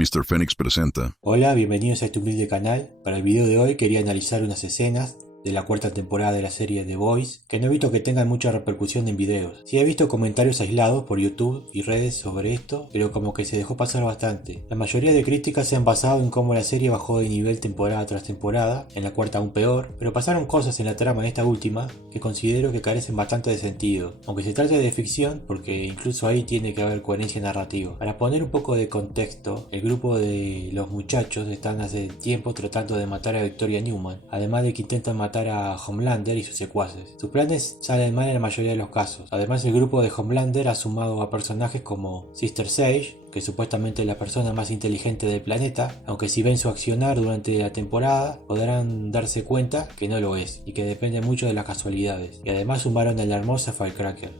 Mr. Phoenix presenta. Hola, bienvenidos a este humilde canal. Para el video de hoy quería analizar unas escenas de la cuarta temporada de la serie The Boys, que no he visto que tengan mucha repercusión en videos. Sí he visto comentarios aislados por YouTube y redes sobre esto, pero como que se dejó pasar bastante. La mayoría de críticas se han basado en cómo la serie bajó de nivel temporada tras temporada, en la cuarta aún peor, pero pasaron cosas en la trama de esta última que considero que carecen bastante de sentido, aunque se trate de ficción, porque incluso ahí tiene que haber coherencia narrativa. Para poner un poco de contexto, el grupo de los muchachos están hace tiempo tratando de matar a Victoria Newman, además de que intentan matar a Homelander y sus secuaces. Sus planes salen mal en la mayoría de los casos. Además, el grupo de Homelander ha sumado a personajes como Sister Sage, que supuestamente es la persona más inteligente del planeta, aunque si ven su accionar durante la temporada podrán darse cuenta que no lo es y que depende mucho de las casualidades. Y además sumaron a la hermosa Firecracker,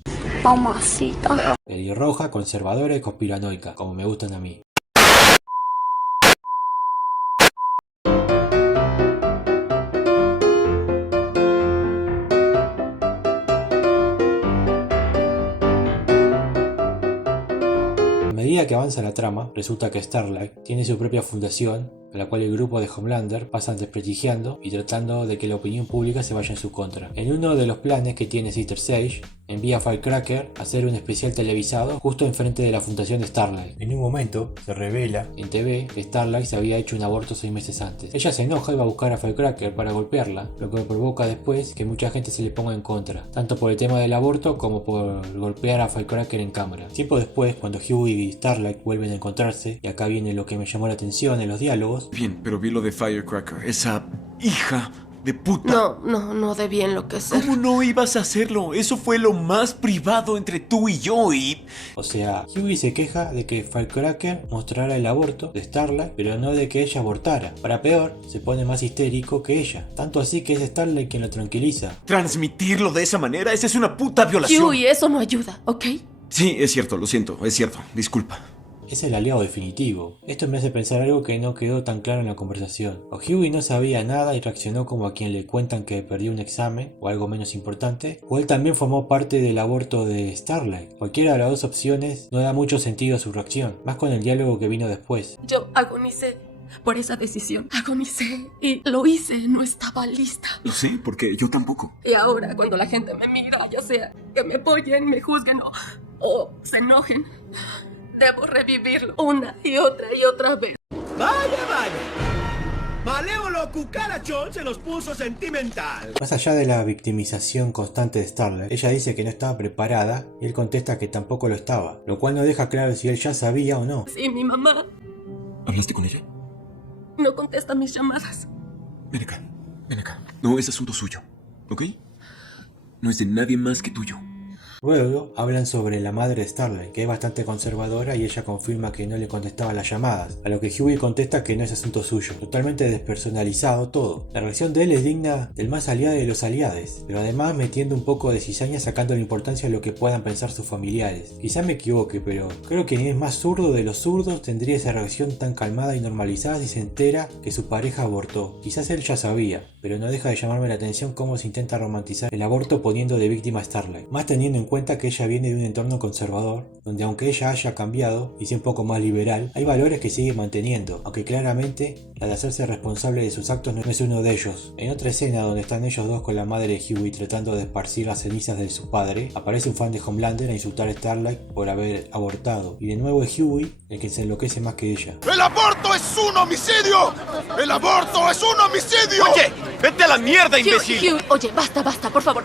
Mamacita. pelirroja, conservadora y conspiranoica, como me gustan a mí. A medida que avanza la trama, resulta que Starlight tiene su propia fundación, a la cual el grupo de Homelander pasan desprestigiando y tratando de que la opinión pública se vaya en su contra. En uno de los planes que tiene Sister Sage, envía a Firecracker a hacer un especial televisado justo enfrente de la fundación de Starlight. En un momento se revela en TV que Starlight se había hecho un aborto 6 meses antes. Ella se enoja y va a buscar a Firecracker para golpearla, lo que provoca después que mucha gente se le ponga en contra, tanto por el tema del aborto como por golpear a Firecracker en cámara. Tiempo después, cuando Hughie y Starlight vuelven a encontrarse, y acá viene lo que me llamó la atención en los diálogos. Bien, pero vi lo de Firecracker, esa hija de puta. No debí enloquecer. ¿Cómo no ibas a hacerlo? Eso fue lo más privado entre tú y yo y... O sea, Hughie se queja de que Firecracker mostrara el aborto de Starlight, pero no de que ella abortara. Para peor, se pone más histérico que ella. Tanto así que es Starlight quien lo tranquiliza. Transmitirlo de esa manera, esa es una puta violación. Hughie, eso no ayuda, ¿ok? Sí, es cierto, lo siento, es cierto, disculpa. Es el aliado definitivo. Esto me hace pensar algo que no quedó tan claro en la conversación. O Hughie no sabía nada y reaccionó como a quien le cuentan que perdió un examen o algo menos importante, o él también formó parte del aborto de Starlight. Cualquiera de las dos opciones no da mucho sentido a su reacción, más con el diálogo que vino después. Yo agonicé por esa decisión. Agonicé y lo hice, no estaba lista. Lo sé, porque yo tampoco. Y ahora cuando la gente me mira, ya sea que me apoyen, me juzguen o se enojen, debo revivirlo una y otra vez. Vaya. Malévolo cucarachón se los puso sentimental. Más allá de la victimización constante de Starlight, ella dice que no estaba preparada y él contesta que tampoco lo estaba, lo cual no deja claro si él ya sabía o no. Sí, mi mamá ¿Hablaste con ella? no contesta mis llamadas. Ven acá. No es asunto suyo, ¿ok? No es de nadie más que tuyo. Luego hablan sobre la madre de Starlight, que es bastante conservadora y ella confirma que no le contestaba las llamadas, a lo que Hughie contesta que no es asunto suyo, totalmente despersonalizado todo. La reacción de él es digna del más aliado de los aliados, pero además metiendo un poco de cizaña sacando la importancia a lo que puedan pensar sus familiares. Quizá me equivoque, pero creo que ni el más zurdo de los zurdos tendría esa reacción tan calmada y normalizada si se entera que su pareja abortó. Quizás él ya sabía, pero no deja de llamarme la atención cómo se intenta romantizar el aborto poniendo de víctima a Starlight, más teniendo en cuenta que ella viene de un entorno conservador, donde aunque ella haya cambiado y sea un poco más liberal, hay valores que sigue manteniendo, aunque claramente la de hacerse responsable de sus actos no es uno de ellos. En otra escena donde están ellos dos con la madre de Hughie tratando de esparcir las cenizas de su padre, aparece un fan de Homelander a insultar a Starlight por haber abortado, y de nuevo es Hughie el que se enloquece más que ella. ¡El aborto es un homicidio! ¡El aborto es un homicidio! ¡Oye! ¡Vete a la mierda, imbécil! Hughie, oye, basta, por favor.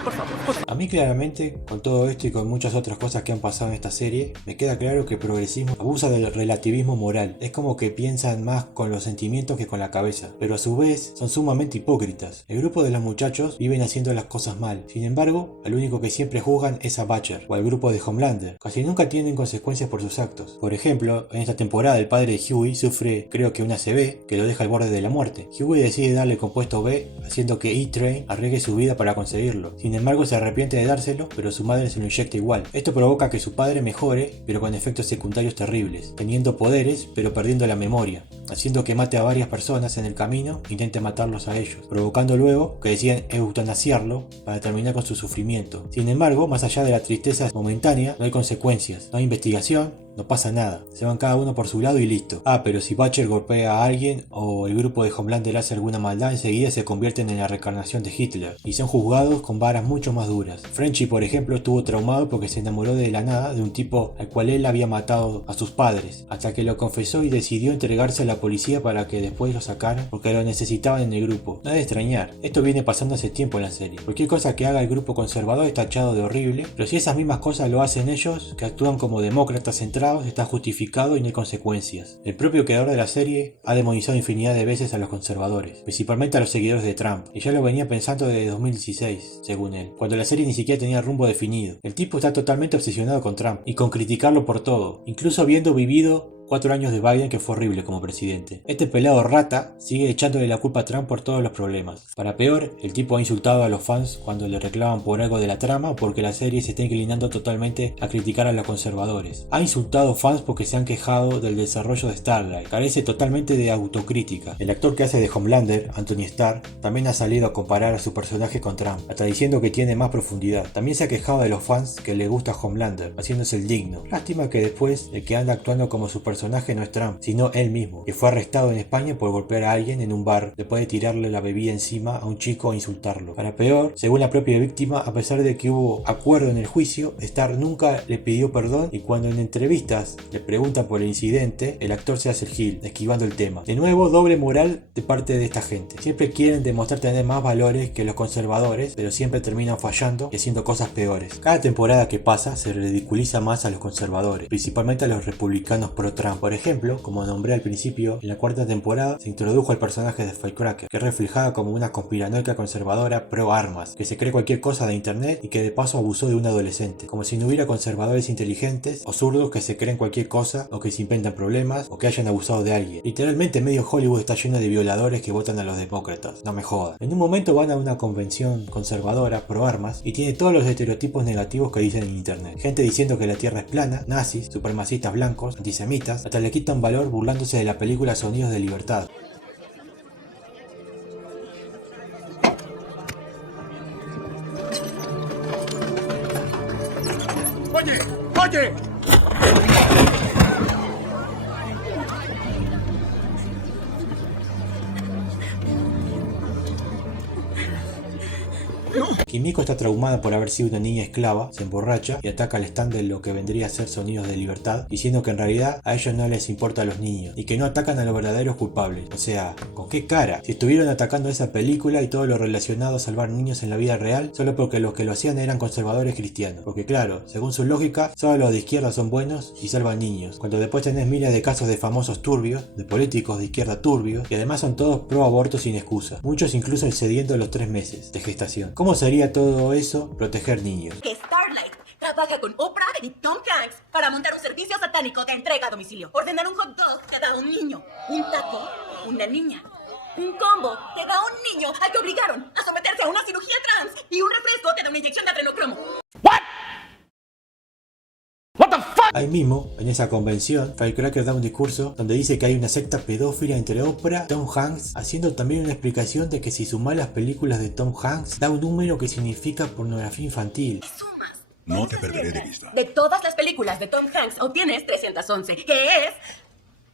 A mí claramente, con todo esto y con muchas otras cosas que han pasado en esta serie, me queda claro que el progresismo abusa del relativismo moral. Es como que piensan más con los sentimientos que con la cabeza, pero a su vez son sumamente hipócritas. El grupo de los muchachos viven haciendo las cosas mal. Sin embargo, al único que siempre juzgan es a Butcher o al grupo de Homelander. Casi nunca tienen consecuencias por sus actos. Por ejemplo, en esta temporada el padre de Hughie sufre, creo que una ACV, que lo deja al borde de la muerte. Hughie decide darle el compuesto B, haciendo que E-Train arriesgue su vida para conseguirlo. Sin embargo, se arrepiente de dárselo, pero su madre se lo inyecta igual. Esto provoca que su padre mejore, pero con efectos secundarios terribles, teniendo poderes, pero perdiendo la memoria. haciendo que mate a varias personas en el camino e intente matarlos a ellos, provocando luego que deciden eutanasiarlo para terminar con su sufrimiento. Sin embargo, más allá de la tristeza momentánea, no hay consecuencias, no hay investigación, no pasa nada, se van cada uno por su lado y listo. Pero si Butcher golpea a alguien o el grupo de Homelander hace alguna maldad, enseguida se convierten en la reencarnación de Hitler y son juzgados con varas mucho más duras. Frenchy, por ejemplo, estuvo traumado porque se enamoró de la nada de un tipo al cual él había matado a sus padres, hasta que lo confesó y decidió entregarse a la policía para que después lo sacaran porque lo necesitaban en el grupo. No es de extrañar, esto viene pasando hace tiempo en la serie. Cualquier cosa que haga el grupo conservador es tachado de horrible, pero si esas mismas cosas lo hacen ellos, que actúan como demócratas centrados, está justificado y no hay consecuencias. El propio creador de la serie ha demonizado infinidad de veces a los conservadores, principalmente a los seguidores de Trump, y ya lo venía pensando desde 2016, según él, cuando la serie ni siquiera tenía rumbo definido. El tipo está totalmente obsesionado con Trump y con criticarlo por todo, incluso habiendo vivido 4 años de Biden, que fue horrible como presidente. Este pelado rata sigue echándole la culpa a Trump por todos los problemas. Para peor, el tipo ha insultado a los fans cuando le reclaman por algo de la trama o porque la serie se está inclinando totalmente a criticar a los conservadores. Ha insultado fans porque se han quejado del desarrollo de Starlight. Carece totalmente de autocrítica. El actor que hace de Homelander, Anthony Starr, también ha salido a comparar a su personaje con Trump, hasta diciendo que tiene más profundidad. También se ha quejado de los fans que le gusta Homelander, haciéndose el digno. Lástima que después el que anda actuando como su personaje no es Trump, sino él mismo, que fue arrestado en España por golpear a alguien en un bar después de tirarle la bebida encima a un chico e insultarlo. Para peor, según la propia víctima, a pesar de que hubo acuerdo en el juicio, Starr nunca le pidió perdón y cuando en entrevistas le preguntan por el incidente, el actor se hace el gil, esquivando el tema. De nuevo, doble moral de parte de esta gente. Siempre quieren demostrar tener más valores que los conservadores, pero siempre terminan fallando y haciendo cosas peores. Cada temporada que pasa se ridiculiza más a los conservadores, principalmente a los republicanos pro Trump. Por ejemplo, como nombré al principio, en la 4ª temporada se introdujo el personaje de Firecracker, que es reflejada como una conspiranoica conservadora pro armas, que se cree cualquier cosa de internet y que de paso abusó de un adolescente, como si no hubiera conservadores inteligentes o zurdos que se creen cualquier cosa o que se inventan problemas o que hayan abusado de alguien. Literalmente medio Hollywood está lleno de violadores que votan a los demócratas, no me jodan. En un momento van a una convención conservadora pro armas y tiene todos los estereotipos negativos que dicen en internet. Gente diciendo que la tierra es plana, nazis, supremacistas blancos, antisemitas, hasta le quitan valor burlándose de la película Sonidos de Libertad. ¡Oye! ¡Oye! Kimiko está traumada por haber sido una niña esclava, se emborracha y ataca al stand de lo que vendría a ser Sonidos de Libertad, diciendo que en realidad a ellos no les importa a los niños y que no atacan a los verdaderos culpables. O sea, ¿con qué cara? Si estuvieron atacando esa película y todo lo relacionado a salvar niños en la vida real, solo porque los que lo hacían eran conservadores cristianos. Porque claro, según su lógica, solo los de izquierda son buenos y salvan niños, cuando después tenés miles de casos de famosos turbios, de políticos de izquierda turbios, y además son todos pro aborto sin excusa, muchos incluso excediendo los 3 meses de gestación. ¿Cómo sería todo eso proteger niños? Que Starlight trabaja con Oprah y Tom Hanks para montar un servicio satánico de entrega a domicilio. Ordenar un hot dog te da un niño, un taco, una niña. Un combo te da un niño al que obligaron a someterse a una cirugía trans y un refresco te da una inyección de adrenocromo. Ahí mismo, en esa convención, Firecracker da un discurso donde dice que hay una secta pedófila entre Oprah y Tom Hanks, haciendo también una explicación de que si sumás las películas de Tom Hanks, da un número que significa pornografía infantil. No te perderé de vista. De todas las películas de Tom Hanks obtienes 311, que es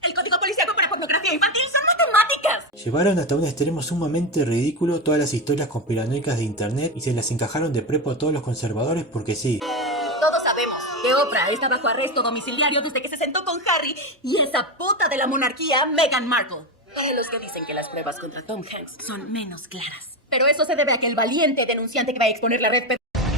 el código policíaco para pornografía infantil. ¡Son matemáticas! Llevaron hasta un extremo sumamente ridículo todas las historias conspiranoicas de internet y se las encajaron de prepo a todos los conservadores porque sí. Todos sabemos que Oprah está bajo arresto domiciliario desde que se sentó con Harry y esa puta de la monarquía, Meghan Markle. Para los que dicen que las pruebas contra Tom Hanks son menos claras. Pero eso se debe a que el valiente denunciante que va a exponer la red...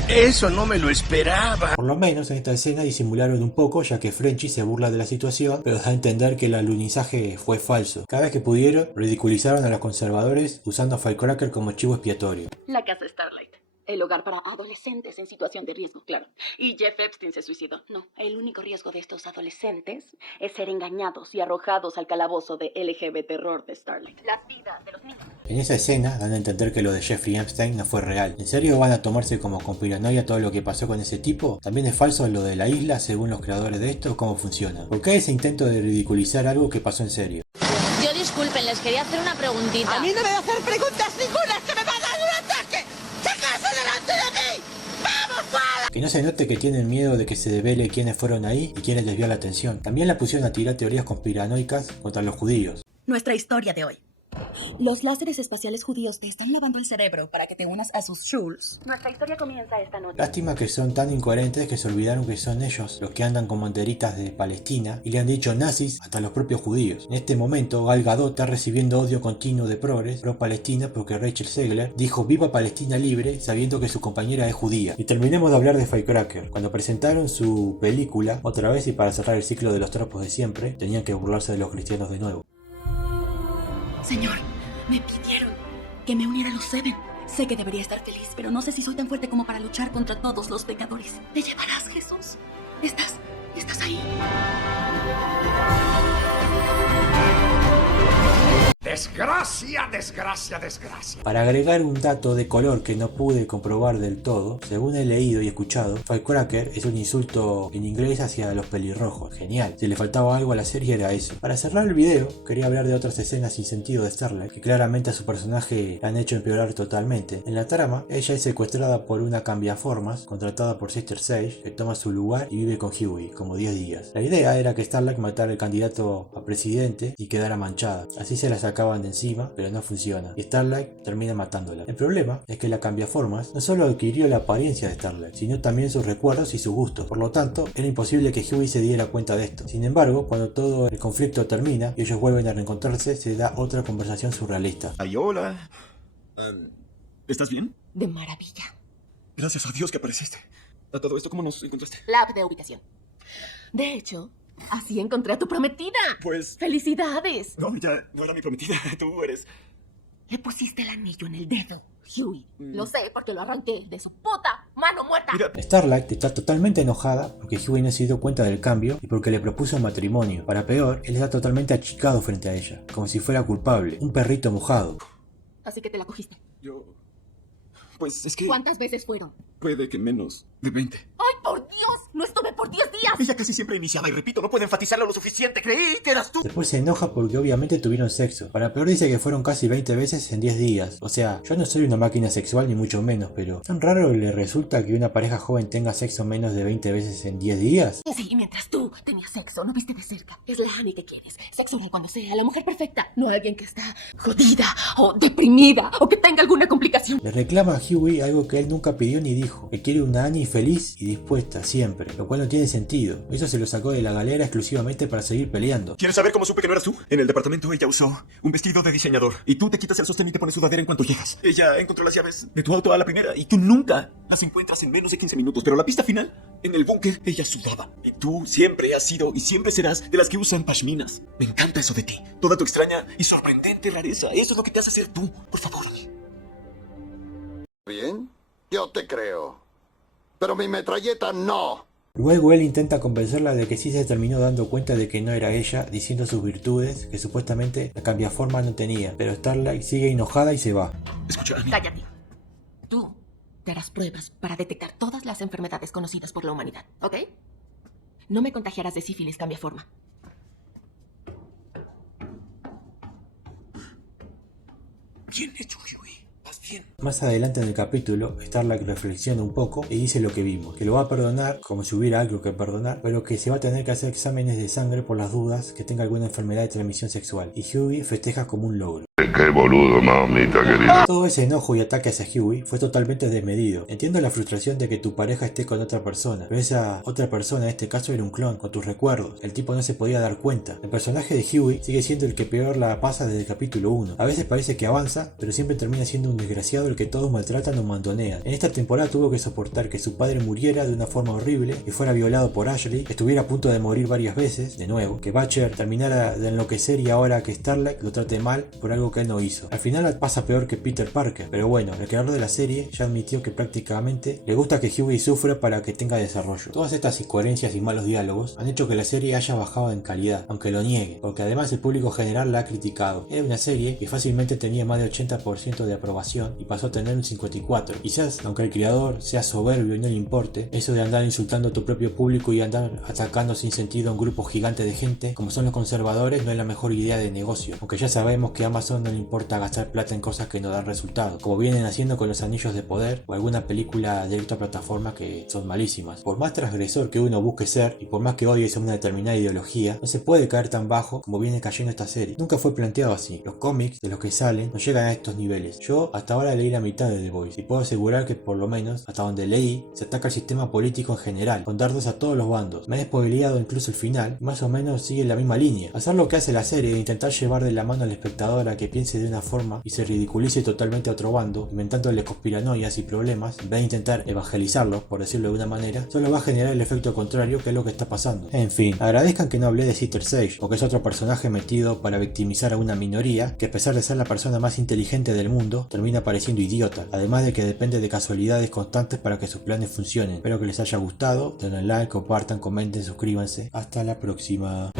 Eso no me lo esperaba. Por lo menos en esta escena disimularon un poco, ya que Frenchy se burla de la situación, pero da a entender que el alunizaje fue falso. Cada vez que pudieron, ridiculizaron a los conservadores usando a Firecracker como chivo expiatorio. La casa Starlight. El hogar para adolescentes en situación de riesgo, claro. Y Jeff Epstein se suicidó. No, el único riesgo de estos adolescentes es ser engañados y arrojados al calabozo de LGBT terror de Starlight. La vida de los niños. En esa escena dan a entender que lo de Jeffrey Epstein no fue real. ¿En serio van a tomarse como conspiranoia todo lo que pasó con ese tipo? ¿También es falso lo de la isla según los creadores de esto? ¿Cómo funciona? ¿Por qué ese intento de ridiculizar algo que pasó en serio? Yo disculpen, les quería hacer una preguntita. A mí no me va a hacer preguntas ninguna, que me va a dar un ataque. ¡Sáquese delante de mí! ¡Vamos, fuera! Que no se note que tienen miedo de que se devele quiénes fueron ahí y quieren desviar la atención. También la pusieron a tirar teorías conspiranoicas contra los judíos. Nuestra historia de hoy. Los láseres espaciales judíos te están lavando el cerebro para que te unas a sus shuls. Nuestra historia comienza esta noche. Lástima que son tan incoherentes que se olvidaron que son ellos los que andan con banderitas de Palestina y le han dicho nazis hasta los propios judíos. En este momento Gal Gadot está recibiendo odio continuo de progres pro-Palestina porque Rachel Zegler dijo viva Palestina libre sabiendo que su compañera es judía. Y terminemos de hablar de Firecracker. Cuando presentaron su película, otra vez y para cerrar el ciclo de los tropos de siempre, tenían que burlarse de los cristianos de nuevo. Señor, me pidieron que me uniera a los Seven. Sé que debería estar feliz, pero no sé si soy tan fuerte como para luchar contra todos los pecadores. ¿Te llevarás, Jesús? ¿Estás ahí? Desgracia, desgracia, desgracia. Para agregar un dato de color que no pude comprobar del todo, según he leído y escuchado, Firecracker es un insulto en inglés hacia los pelirrojos. Genial, si le faltaba algo a la serie era eso. Para cerrar el video, quería hablar de otras escenas sin sentido de Starlight, que claramente a su personaje la han hecho empeorar totalmente. En la trama, ella es secuestrada por una cambiaformas, contratada por Sister Sage, que toma su lugar y vive con Huey, como 10 días. La idea era que Starlight matara al candidato a presidente y quedara manchada. Así se la sacaban de encima, pero no funciona, y Starlight termina matándola. El problema es que la cambiaformas no solo adquirió la apariencia de Starlight, sino también sus recuerdos y sus gustos. Por lo tanto, era imposible que Huey se diera cuenta de esto. Sin embargo, cuando todo el conflicto termina y ellos vuelven a reencontrarse, se da otra conversación surrealista. Ay, hola. ¿Estás bien? De maravilla. Gracias a Dios que apareciste. A todo esto, ¿cómo nos encontraste? La app de ubicación. De hecho, así encontré a tu prometida. Pues... ¡Felicidades! No, ya no era mi prometida. Tú eres... Le pusiste el anillo en el dedo, Huey. Lo sé porque lo arranqué de su puta mano muerta. Mira, Starlight está totalmente enojada porque Huey no se dio cuenta del cambio y porque le propuso matrimonio. Para peor, él está totalmente achicado frente a ella, como si fuera culpable, un perrito mojado. Así que te la cogiste. yo... Pues es que... ¿Cuántas veces fueron? Puede que menos de 20. ¡Ay, por Dios! ¡No estuve por 10 días! Ella casi siempre iniciaba, y repito, no puedo enfatizarlo lo suficiente. Creí que eras tú. Después se enoja porque obviamente tuvieron sexo. Para peor dice que fueron casi 20 veces en 10 días. O sea, yo no soy una máquina sexual ni mucho menos, pero ¿tan raro le resulta que una pareja joven tenga sexo menos de 20 veces en 10 días? Sí, mientras tú tenías sexo, no viste de cerca. Es la Annie que quieres. Sexo oral cuando sea, la mujer perfecta. No alguien que está jodida o deprimida o que tenga alguna complicación. Le reclama a Huey algo que él nunca pidió ni dijo, que quiere una Annie feliz y dispuesta siempre, lo cual no tiene sentido. Eso se lo sacó de la galera exclusivamente para seguir peleando. ¿Quieres saber cómo supe que no eras tú? En el departamento ella usó un vestido de diseñador y tú te quitas el sostén y te pones sudadera en cuanto llegas. Ella encontró las llaves de tu auto a la primera y tú nunca las encuentras en menos de 15 minutos, pero la pista final, en el búnker, ella sudaba. Y tú siempre has sido y siempre serás de las que usan pashminas. Me encanta eso de ti. Toda tu extraña y sorprendente rareza. Eso es lo que te hace ser tú. Por favor. Bien, yo te creo. Pero mi metralleta no. Luego él intenta convencerla de que sí se terminó dando cuenta de que no era ella, diciendo sus virtudes que supuestamente la cambiaforma no tenía, pero Starlight sigue enojada y se va. Escucha, Annie. Cállate. Tú te harás pruebas para detectar todas las enfermedades conocidas por la humanidad, ¿ok? No me contagiarás de sífilis, cambia forma. Bien hecho, Huey. Vas bien. Más adelante en el capítulo, Starlight reflexiona un poco y dice lo que vimos, que lo va a perdonar como si hubiera algo que perdonar, pero que se va a tener que hacer exámenes de sangre por las dudas que tenga alguna enfermedad de transmisión sexual, y Huey festeja como un logro. Qué boludo, mamita querida. Todo ese enojo y ataque hacia Huey fue totalmente desmedido. Entiendo la frustración de que tu pareja esté con otra persona, pero esa otra persona en este caso era un clon, con tus recuerdos. El tipo no se podía dar cuenta. El personaje de Huey sigue siendo el que peor la pasa desde el capítulo 1. A veces parece que avanza, pero siempre termina siendo un desgraciado el que todos maltratan o mandonean. En esta temporada tuvo que soportar que su padre muriera de una forma horrible, que fuera violado por Ashley, que estuviera a punto de morir varias veces, de nuevo, que Butcher terminara de enloquecer y ahora que Starlight lo trate mal por algo algo que él no hizo. Al final pasa peor que Peter Parker, pero bueno, el creador de la serie ya admitió que prácticamente le gusta que Hughie sufra para que tenga desarrollo. Todas estas incoherencias y malos diálogos han hecho que la serie haya bajado en calidad, aunque lo niegue, porque además el público general la ha criticado. Era una serie que fácilmente tenía más de 80% de aprobación y pasó a tener un 54%. Quizás, aunque el creador sea soberbio y no le importe, eso de andar insultando a tu propio público y andar atacando sin sentido a un grupo gigante de gente como son los conservadores no es la mejor idea de negocio, aunque ya sabemos que a Amazon no le importa gastar plata en cosas que no dan resultado, como vienen haciendo con los Anillos de Poder o alguna película directa a plataforma que son malísimas. Por más transgresor que uno busque ser y por más que odies a una determinada ideología, no se puede caer tan bajo como viene cayendo esta serie. Nunca fue planteado así. Los cómics de los que salen no llegan a estos niveles. Yo hasta ahora leí la mitad de The Boys y puedo asegurar que por lo menos hasta donde leí se ataca el sistema político en general, con dardos a todos los bandos. Me he spoileado incluso el final y más o menos sigue la misma línea. Hacer lo que hace la serie e intentar llevar de la mano al espectador a que piense de una forma y se ridiculice totalmente a otro bando, inventándole conspiranoias y problemas, en vez de intentar evangelizarlos, por decirlo de una manera, solo va a generar el efecto contrario, que es lo que está pasando. En fin, agradezcan que no hablé de Sister Sage, porque es otro personaje metido para victimizar a una minoría que a pesar de ser la persona más inteligente del mundo, termina pareciendo idiota, además de que depende de casualidades constantes para que sus planes funcionen. Espero que les haya gustado, denle like, compartan, comenten, suscríbanse. Hasta la próxima.